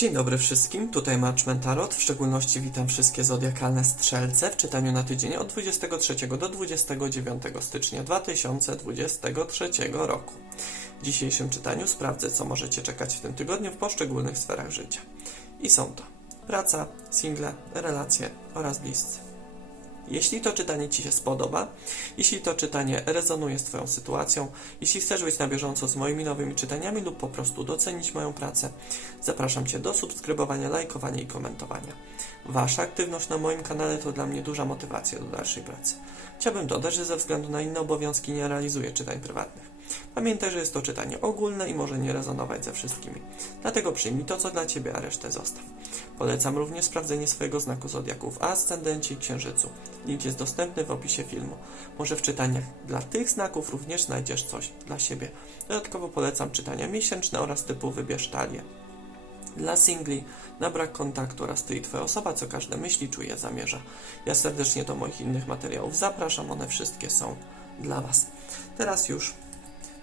Dzień dobry wszystkim, tutaj Marchman Tarot. W szczególności witam wszystkie zodiakalne strzelce w czytaniu na tydzień od 23 do 29 stycznia 2023 roku. W dzisiejszym czytaniu sprawdzę, co możecie czekać w tym tygodniu w poszczególnych sferach życia. I są to praca, single, relacje oraz bliscy. Jeśli to czytanie Ci się spodoba, jeśli to czytanie rezonuje z Twoją sytuacją, jeśli chcesz być na bieżąco z moimi nowymi czytaniami lub po prostu docenić moją pracę, zapraszam Cię do subskrybowania, lajkowania i komentowania. Wasza aktywność na moim kanale to dla mnie duża motywacja do dalszej pracy. Chciałbym dodać, że ze względu na inne obowiązki nie realizuję czytań prywatnych. Pamiętaj, że jest to czytanie ogólne i może nie rezonować ze wszystkimi. Dlatego przyjmij to, co dla Ciebie, a resztę zostaw. Polecam również sprawdzenie swojego znaku zodiaku w ascendencie i księżycu. Link jest dostępny w opisie filmu. Może w czytaniach dla tych znaków również znajdziesz coś dla siebie. Dodatkowo polecam czytania miesięczne oraz typu wybierz talię. Dla singli, na brak kontaktu oraz ty i twoja osoba, co każde myśli, czuje, zamierza. Ja serdecznie do moich innych materiałów zapraszam, one wszystkie są dla Was. Teraz już,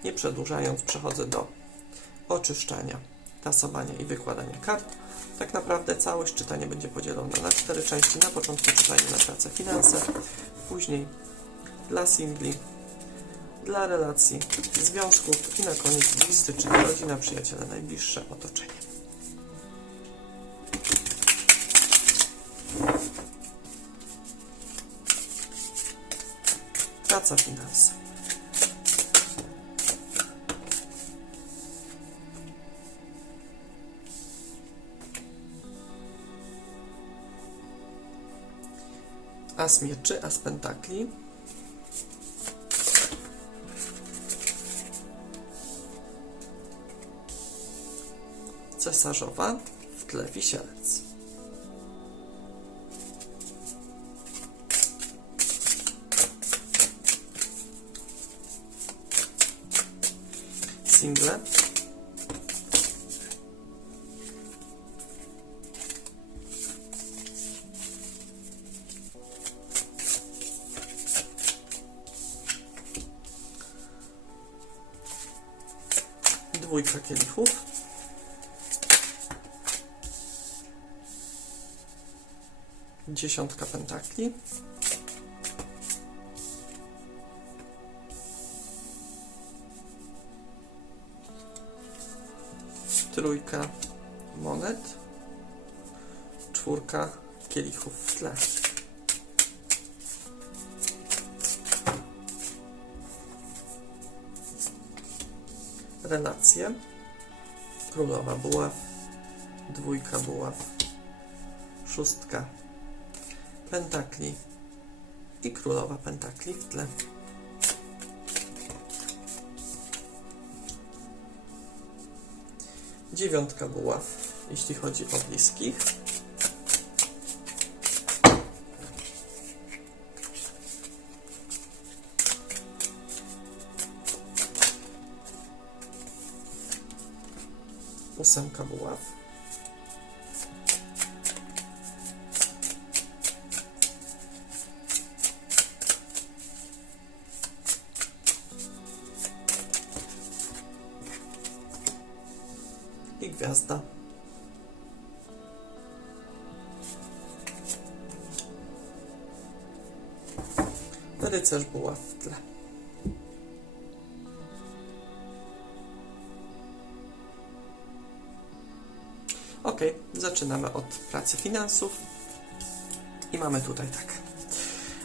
nie przedłużając, przechodzę do oczyszczania, tasowania i wykładania kart. Tak naprawdę całość czytania będzie podzielona na cztery części. Na początku czytanie na pracę, finanse, później dla singli, dla relacji, związków i na koniec bliscy, czyli rodzina, przyjaciele, najbliższe otoczenie. Praca, finanse. As mieczy, as pentakli. Cesarzowa, w tle wisielec. Single. Dwójka kielichów. Dziesiątka pentakli. Trójka monet. Czwórka kielichów w tle. Relacje. Królowa buław, dwójka buław, szóstka pentakli i królowa pentakli w tle. Dziewiątka buław, jeśli chodzi o bliskich. Ósemka buław. I gwiazda. Rycerz buław w tle. Ok, zaczynamy od pracy finansów. I mamy tutaj tak.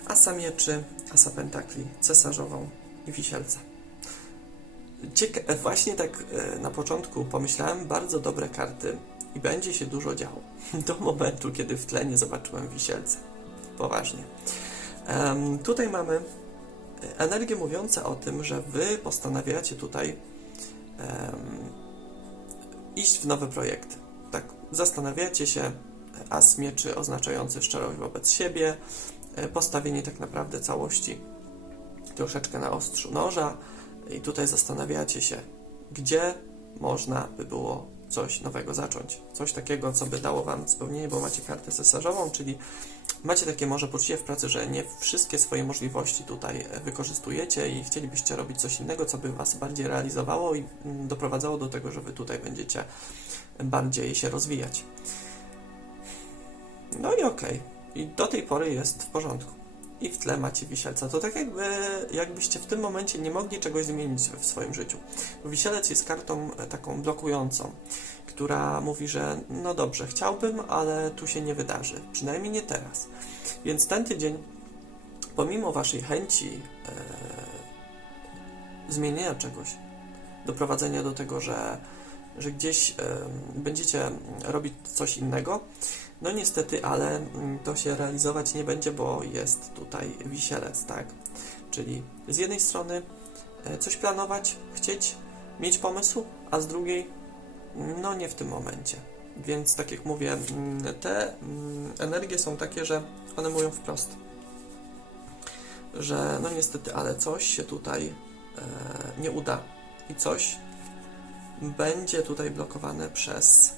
Asa mieczy, asa pentakli, cesarzową i wisielca. Cieka- właśnie tak e, na początku pomyślałem, bardzo dobre karty i będzie się dużo działo. Do momentu, kiedy w tle nie zobaczyłem wisielca. Poważnie. Em, tutaj mamy energię mówiące o tym, że wy postanawiacie tutaj em, iść w nowe projekty zastanawiacie się, as mieczy oznaczający szczerość wobec siebie, e, postawienie tak naprawdę całości troszeczkę na ostrzu noża i tutaj zastanawiacie się, gdzie można by było coś nowego zacząć. Coś takiego, co by dało Wam spełnienie, bo macie kartę cesarzową, czyli macie takie może poczucie w pracy, że nie wszystkie swoje możliwości tutaj e, wykorzystujecie i chcielibyście robić coś innego, co by Was bardziej realizowało i mm, doprowadzało do tego, że Wy tutaj będziecie bardziej się rozwijać. No i okej. I do tej pory jest w porządku. I w tle macie wisielca. To tak jakby, jakbyście w tym momencie nie mogli czegoś zmienić w swoim życiu. Wisielec jest kartą e, taką blokującą, która mówi, że no dobrze, chciałbym, ale tu się nie wydarzy. Przynajmniej nie teraz. Więc ten tydzień, pomimo waszej chęci e, zmienienia czegoś, doprowadzenia do tego, że, że gdzieś e, będziecie robić coś innego, no niestety, ale mm, to się realizować nie będzie, bo jest tutaj wisielec, tak? Czyli z jednej strony e, coś planować, chcieć, mieć pomysł, a z drugiej no nie w tym momencie. Więc tak jak mówię, mm, te mm, energie są takie, że one mówią wprost, że no niestety, ale coś się tutaj e, nie uda i coś będzie tutaj blokowane przez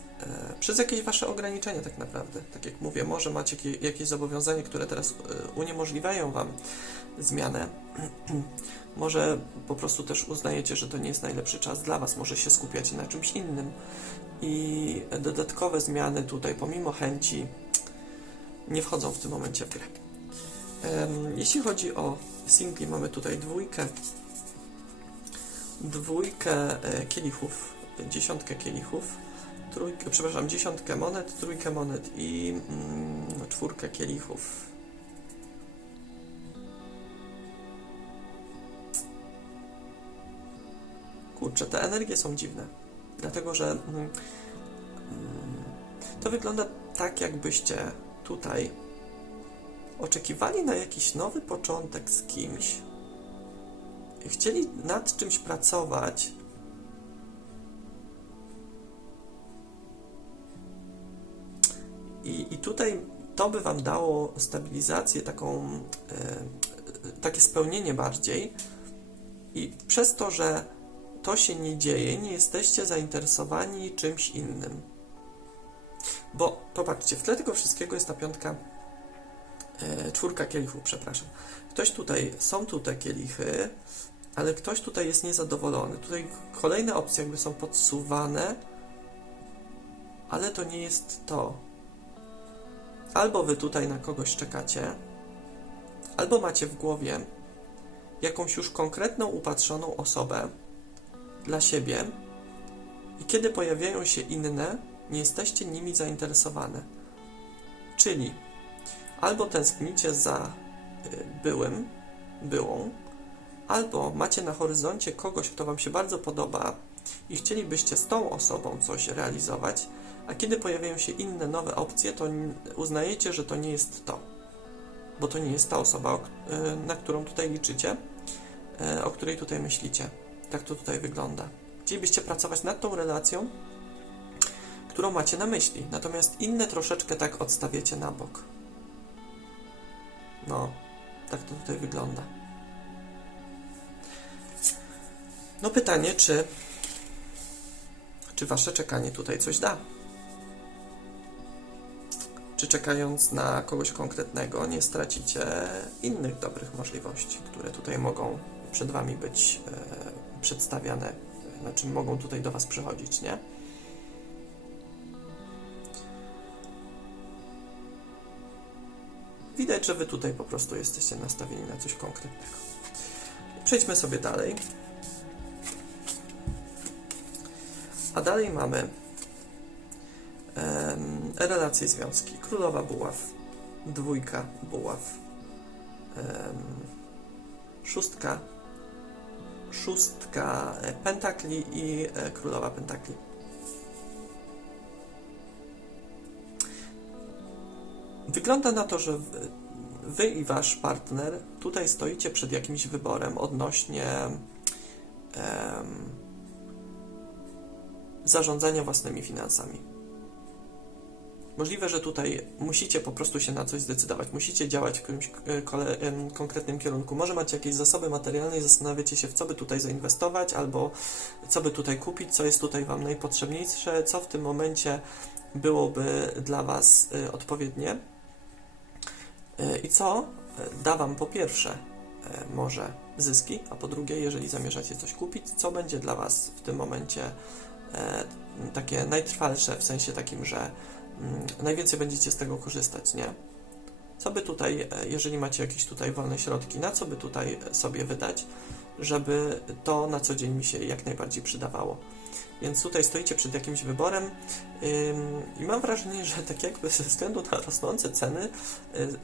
przez jakieś wasze ograniczenia tak naprawdę. Tak jak mówię, może macie jakie- jakieś zobowiązanie, które teraz e, uniemożliwiają wam zmianę. może po prostu też uznajecie, że to nie jest najlepszy czas dla was, może się skupiacie na czymś innym i dodatkowe zmiany tutaj, pomimo chęci, nie wchodzą w tym momencie w grę. Jeśli chodzi o singli, mamy tutaj dwójkę, dwójkę e, kielichów, dziesiątkę kielichów, trójkę, przepraszam, dziesiątkę monet, trójkę monet i mm, czwórkę kielichów. Kurczę, te energie są dziwne, dlatego że mm, mm, to wygląda tak, jakbyście tutaj oczekiwali na jakiś nowy początek z kimś, chcieli nad czymś pracować, I, I tutaj to by Wam dało stabilizację, taką, e, takie spełnienie bardziej. I przez to, że to się nie dzieje, nie jesteście zainteresowani czymś innym. Bo popatrzcie, w tle tego wszystkiego jest ta piątka, e, czwórka kielichów, przepraszam. Ktoś tutaj, są tu te kielichy, ale ktoś tutaj jest niezadowolony. Tutaj kolejne opcje jakby są podsuwane, ale to nie jest to. Albo wy tutaj na kogoś czekacie, albo macie w głowie jakąś już konkretną, upatrzoną osobę dla siebie i kiedy pojawiają się inne, nie jesteście nimi zainteresowane. Czyli albo tęsknicie za y, byłym, byłą, albo macie na horyzoncie kogoś, kto Wam się bardzo podoba i chcielibyście z tą osobą coś realizować, a kiedy pojawiają się inne, nowe opcje, to uznajecie, że to nie jest to. Bo to nie jest ta osoba, y, na którą tutaj liczycie, y, o której tutaj myślicie. Tak to tutaj wygląda. Chcielibyście pracować nad tą relacją, którą macie na myśli, natomiast inne troszeczkę tak odstawiecie na bok. No, tak to tutaj wygląda. No pytanie, czy czy wasze czekanie tutaj coś da? Czy czekając na kogoś konkretnego nie stracicie innych dobrych możliwości, które tutaj mogą przed wami być e, przedstawiane, znaczy mogą tutaj do was przychodzić, nie? Widać, że wy tutaj po prostu jesteście nastawieni na coś konkretnego. Przejdźmy sobie dalej. A dalej mamy em, relacje związki. Królowa buław, dwójka buław, em, szóstka, szóstka e, pentakli i e, królowa pentakli. Wygląda na to, że wy, i wasz partner tutaj stoicie przed jakimś wyborem odnośnie zarządzania własnymi finansami. Możliwe, że tutaj musicie po prostu się na coś zdecydować, musicie działać w jakimś e, konkretnym kierunku. Może macie jakieś zasoby materialne i zastanawiacie się, w co by tutaj zainwestować, albo co by tutaj kupić, co jest tutaj Wam najpotrzebniejsze, co w tym momencie byłoby dla Was e, odpowiednie e, i co da Wam po pierwsze może zyski, a po drugie, jeżeli zamierzacie coś kupić, co będzie dla Was w tym momencie takie najtrwalsze, w sensie takim, że najwięcej będziecie z tego korzystać, nie? Co by tutaj, e, jeżeli macie jakieś tutaj wolne środki, na co by tutaj sobie wydać, żeby to na co dzień mi się jak najbardziej przydawało. Więc tutaj stoicie przed jakimś wyborem i mam wrażenie, że tak jakby ze względu na rosnące ceny y,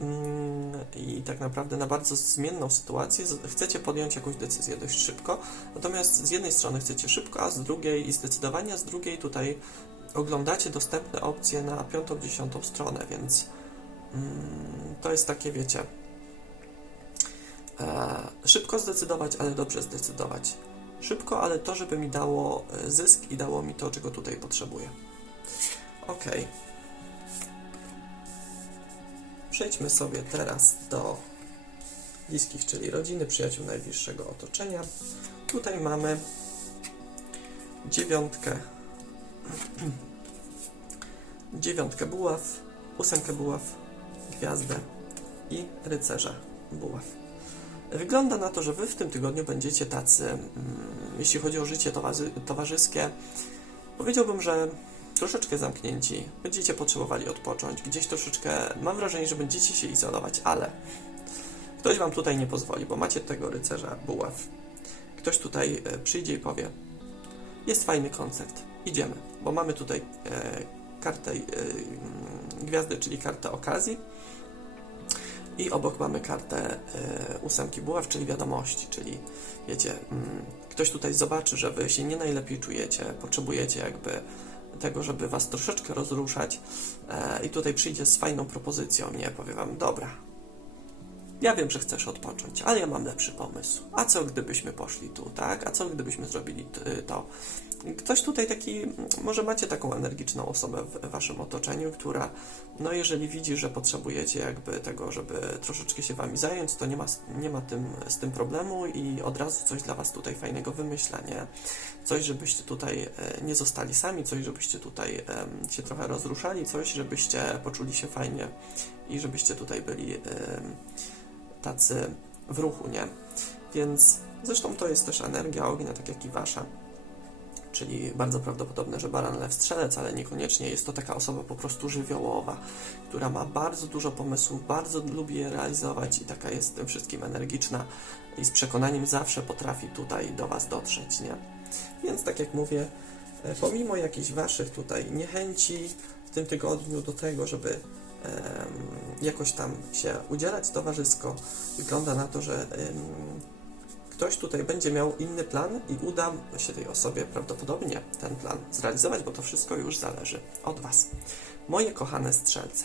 ym, i tak naprawdę na bardzo zmienną sytuację chcecie podjąć jakąś decyzję dość szybko. Natomiast z jednej strony chcecie szybko, a z drugiej i zdecydowanie, a z drugiej tutaj oglądacie dostępne opcje na piątą, dziesiątą stronę, więc mm, to jest takie, wiecie, e, szybko zdecydować, ale dobrze zdecydować. Szybko, ale to, żeby mi dało e, zysk i dało mi to, czego tutaj potrzebuję. Ok. Przejdźmy sobie teraz do bliskich, czyli rodziny, przyjaciół najbliższego otoczenia. Tutaj mamy dziewiątkę, dziewiątkę buław, ósemkę buław, gwiazdę i rycerza buław. Wygląda na to, że Wy w tym tygodniu będziecie tacy, mm, jeśli chodzi o życie towarzy- towarzyskie, powiedziałbym, że troszeczkę zamknięci, będziecie potrzebowali odpocząć, gdzieś troszeczkę, mam wrażenie, że będziecie się izolować, ale ktoś Wam tutaj nie pozwoli, bo macie tego rycerza buław. Ktoś tutaj e, przyjdzie i powie, jest fajny koncept, idziemy, bo mamy tutaj e, kartę e, mm, gwiazdy, czyli kartę okazji, i obok mamy kartę e, ósemki buław, czyli wiadomości, czyli wiecie, mm, ktoś tutaj zobaczy, że wy się nie najlepiej czujecie, potrzebujecie jakby tego, żeby was troszeczkę rozruszać. E, i tutaj przyjdzie z fajną propozycją, nie, powie wam, dobra, ja wiem, że chcesz odpocząć, ale ja mam lepszy pomysł. A co gdybyśmy poszli tu, tak? A co gdybyśmy zrobili t- to? Ktoś tutaj taki, może macie taką energiczną osobę w waszym otoczeniu, która, no jeżeli widzi, że potrzebujecie jakby tego, żeby troszeczkę się wami zająć, to nie ma, nie ma tym, z tym problemu i od razu coś dla was tutaj fajnego wymyśla, nie? Coś, żebyście tutaj e, nie zostali sami, coś, żebyście tutaj się trochę rozruszali, coś, żebyście poczuli się fajnie i żebyście tutaj byli tacy w ruchu, nie? Więc zresztą to jest też energia ognia, tak jak i wasza. Czyli bardzo prawdopodobne, że baran lew strzelec, ale niekoniecznie jest to taka osoba po prostu żywiołowa, która ma bardzo dużo pomysłów, bardzo lubi je realizować i taka jest tym wszystkim energiczna i z przekonaniem zawsze potrafi tutaj do Was dotrzeć, nie? Więc tak jak mówię, e, pomimo jakichś Waszych tutaj niechęci w tym tygodniu do tego, żeby jakoś tam się udzielać towarzysko, wygląda na to, że ktoś tutaj będzie miał inny plan i uda się tej osobie prawdopodobnie ten plan zrealizować, bo to wszystko już zależy od Was. Moje kochane strzelce.